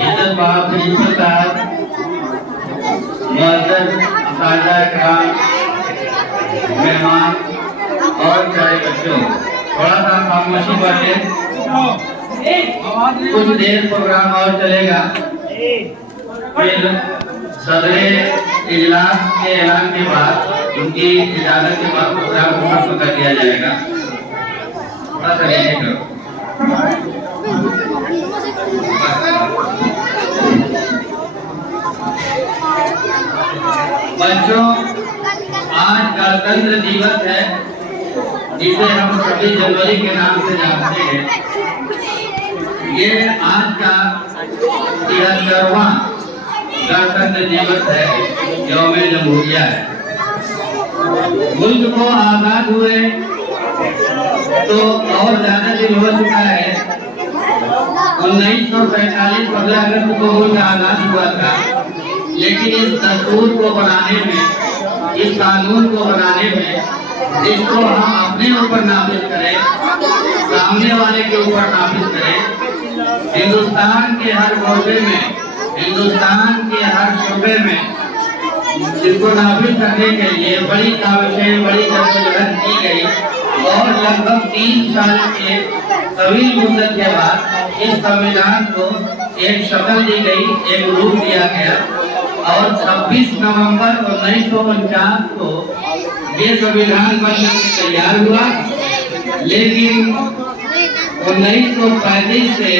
इज्जत बाप प्रिंसिपल साहब, मुअज्जज साहिबा इकराम, मेहमान और प्यारे बच्चों, थोड़ा सा खामोशी बरतें। कुछ देर प्रोग्राम और चलेगा, फिर सदरे इजलास के ऐलान के बाद, उनकी इजाजत के बाद प्रोग्राम खत्म कर दिया जाएगा। थोड़ा सा नीचे करो। बच्चों, आज गणतंत्र दिवस है, जिसे हम 26 जनवरी के नाम से जानते हैं। ये आज का 73वां गणतंत्र दिवस है, यौम-ए जमहूरिया है। मुल्क को आजाद हुए तो और ज्यादा दिन हो चुका है। 1947 15 अगस्त को मुल्क आजाद हुआ था, लेकिन इस दस्तूर को बनाने में, इस कानून को बनाने में, जिसको हम अपने ऊपर नाफिज करें, सामने वाले के ऊपर नाफिज करें, हिंदुस्तान के हर मोर्चे में, हिंदुस्तान के हर शोबे में जिसको नाफिज करने के लिए बड़ी काविशें, बड़ी जद्दोजहद की गई और लगभग 3 साल के तवील मुद्दत के बाद इस संविधान को एक शक्ल दी गई, एक रूप दिया गया और 26 नवंबर 1949 को ये संविधान बनकर तैयार हुआ। लेकिन 1935 से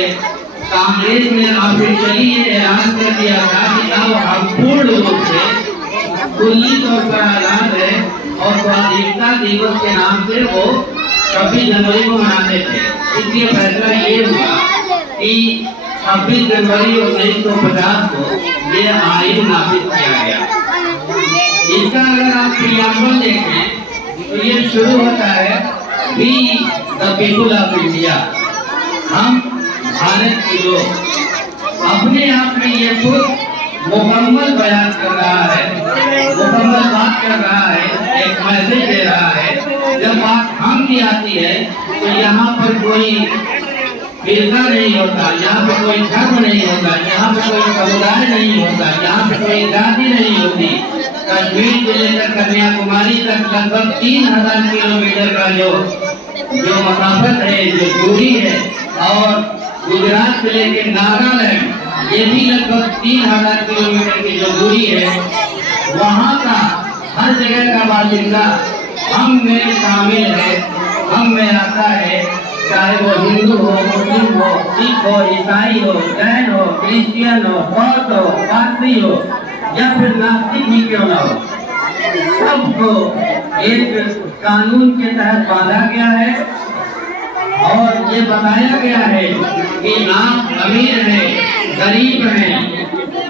कांग्रेस ने ऑफिशियली ये ऐलान कर दिया था कि अब हम पूर्ण रूप से कुल्ली तौर पर आजाद है और स्वाधीनता दिवस के नाम से वो 26 जनवरी को मनाते थे। इसलिए फैसला ये हुआ कि 26 जनवरी 1950 को ये आइन नाफिज किया गया। इसका अगर आप प्रियम्बल देखें तो ये शुरू होता है we the people of India, हम भारत के लोग। अपने आप में ये खुद मुकम्मल बयान कर रहा है, मुकम्मल बात कर रहा है, एक मैसेज दे रहा है। जब बात हम की आती है तो यहाँ पर कोई फिरका नहीं होता, यहाँ पे कोई धर्म नहीं होता, यहाँ पे कोई समुदाय नहीं होता, यहाँ पे कोई जाति नहीं होती। कश्मीर से लेकर कन्याकुमारी तक लगभग 3000 किलोमीटर का जो मसाफत है, जो दूरी है, और गुजरात से लेकर नागालैंड ये भी लगभग 3000 किलोमीटर की जो दूरी है, वहाँ का हर जगह का बाशिंदा हम में शामिल है, हम में आता है। चाहे वो हिंदू हो, मुस्लिम हो, सिख हो, ईसाई हो, जैन हो, क्रिश्चियन हो, बौद्ध हो, पारसी हो या फिर नास्तिक ही क्यों न हो, सबको एक कानून के तहत बांधा गया है और ये बताया गया है कि आप अमीर हैं, गरीब हैं,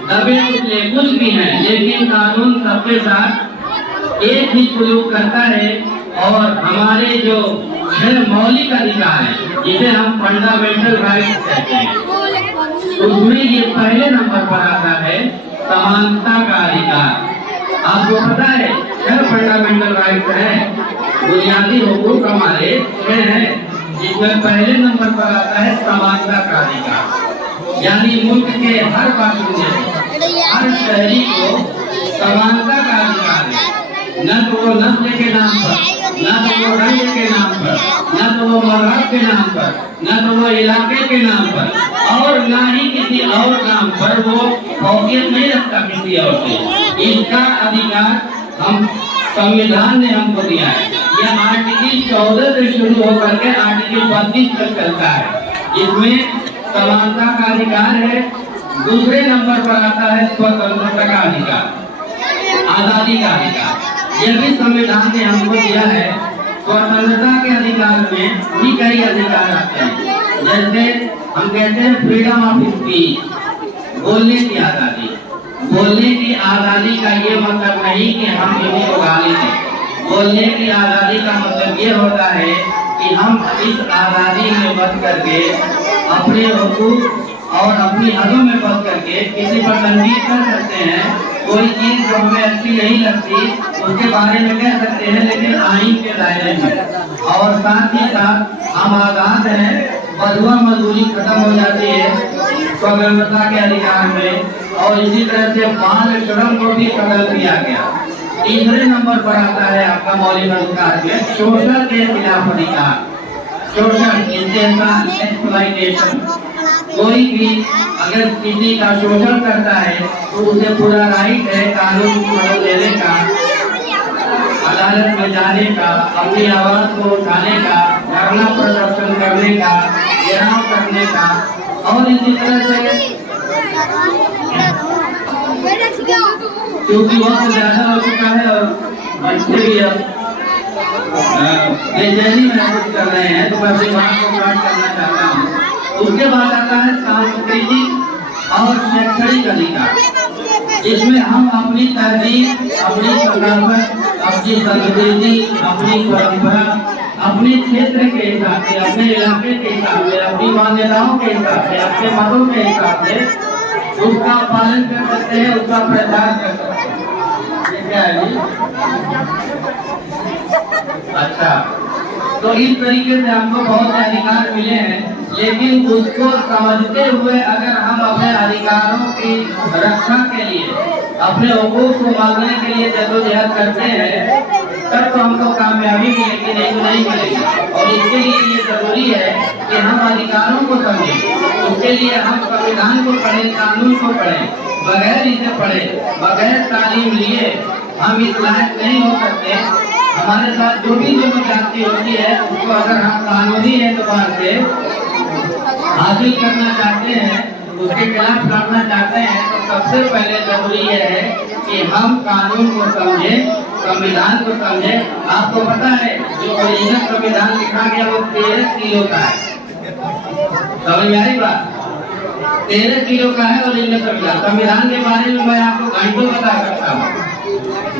दबे कुचले कुछ भी हैं, लेकिन कानून सबके साथ एक ही सलूक करता है। और हमारे जो 6 मौलिक अधिकार हैं, जिसे हम फंडामेंटल राइट्स कहते हैं, उसमें ये पहले नंबर पर आता है समानता का अधिकार। आपको पता है 6 फंडामेंटल राइट्स हैं, बुनियादी हुकूक हमारे 6 हैं, जिसमें पहले नंबर पर आता है समानता का अधिकार। यानी मुल्क के हर बाशिंदे, हर शहरी को समानता का अधिकार है। न तो वो नस्ल के नाम पर, न तो वो रंग के नाम पर, न तो वो मज़हब के नाम पर, न तो वो इलाके के नाम पर, और न ही किसी और नाम पर वो फौकियत नहीं रखता किसी और से। इसका अधिकार हम संविधान ने हमको दिया है। यह आर्टिकल 14 से शुरू होकर के आर्टिकल 32 तक चलता है। इसमें समानता का अधिकार है। दूसरे नंबर पर आता है स्वतंत्रता का अधिकार, आजादी का अधिकार। यह भी संविधान ने हमको दिया है। स्वतंत्रता के अधिकार में भी कई अधिकार आते हैं, जैसे हम कहते हैं फ्रीडम ऑफ स्पीच, बोलने की आजादी। बोलने की आजादी का ये मतलब नहीं कि हम किसी को गाली दें। बोलने की आजादी का मतलब ये होता है कि हम इस आजादी में बच करके अपने हुकूक और अपनी हदों में बच करके किसी पर तनकीद कर सकते हैं। कोई चीज जो हमें अच्छी नहीं लगती उसके बारे में कह सकते हैं, लेकिन आईन के दायरे में। और साथ ही साथ हम आजाद हैं बंधुआ मजदूरी खत्म हो जाती है स्वतंत्रता के अधिकार में, और इसी तरह से बाल श्रम को भी खत्म किया गया। तीसरे नंबर पर आता है आपका मौलिक अधिकार में शोषण के खिलाफ अधिकार। शोषण एक्सप्लॉइटेशन, कोई भी अगर किसी का शोषण करता है तो उसे पूरा राइट है कानून को लेने का, अदालत में जाने का, अपनी आवाज को उठाने का, धरना प्रदर्शन करने का, घेराव करने का। और इसी तरह से क्योंकि वक्त ज्यादा हो चुका है और बच्चे भी अब बेचैनी महसूस कर रहे हैं, तो मैं अपनी बात को काट करना चाहता हूँ। उसके बाद आता है सांस्कृतिक और शैक्षणिक अधिकार। इसमें हम अपनी तहजीब, अपनी सकाफत, अपनी संस्कृति, अपनी परंपरा, अपने क्षेत्र के हिसाब से, अपने इलाके के हिसाब से, अपनी मान्यताओं के हिसाब से, अपने मतों के हिसाब से उसका पालन कर सकते हैं, उसका प्रचार कर सकते हैं। ये क्या है जी? अच्छा, तो इस तरीके से हमको बहुत से अधिकार मिले हैं, लेकिन उसको समझते हुए अगर हम अपने अधिकारों की रक्षा के लिए, अपने हकूक को मांगने के लिए जद्दोजहद करते हैं, तब तो हमको कामयाबी मिलेगी, नहीं तो नहीं मिलेगी। और इसके लिए ये जरूरी है कि हम अधिकारों को समझें। उसके लिए हम संविधान को पढ़ें, कानून को पढ़ें। बगैर इसे पढ़े, बगैर तालीम लिए हम इस लायक नहीं हो सकते। हमारे साथ जो भी जाति होती है उसको अगर हम कानूनी एतबार से हासिल करना चाहते हैं, उसके खिलाफ लड़ना चाहते हैं, तो सबसे पहले जरूरी यह है कि हम कानून को समझें, संविधान को समझें। आपको पता है जो ओरिजिनल संविधान लिखा गया वो 13 किलो का है। समझ में आई बात? 13 किलो का है ओरिजिनल संविधान। संविधान के बारे में मैं आपको घंटों बता सकता हूँ,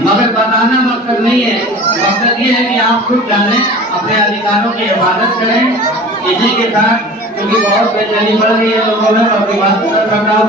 मगर बताना मकसद नहीं है। मकसद ये है कि आप खुद जाने, अपने अधिकारों की हिफाजत करें। इसी के साथ क्योंकि बहुत बेचैनी बढ़ गई है लोगों में, तो अपनी बात करता हूँ।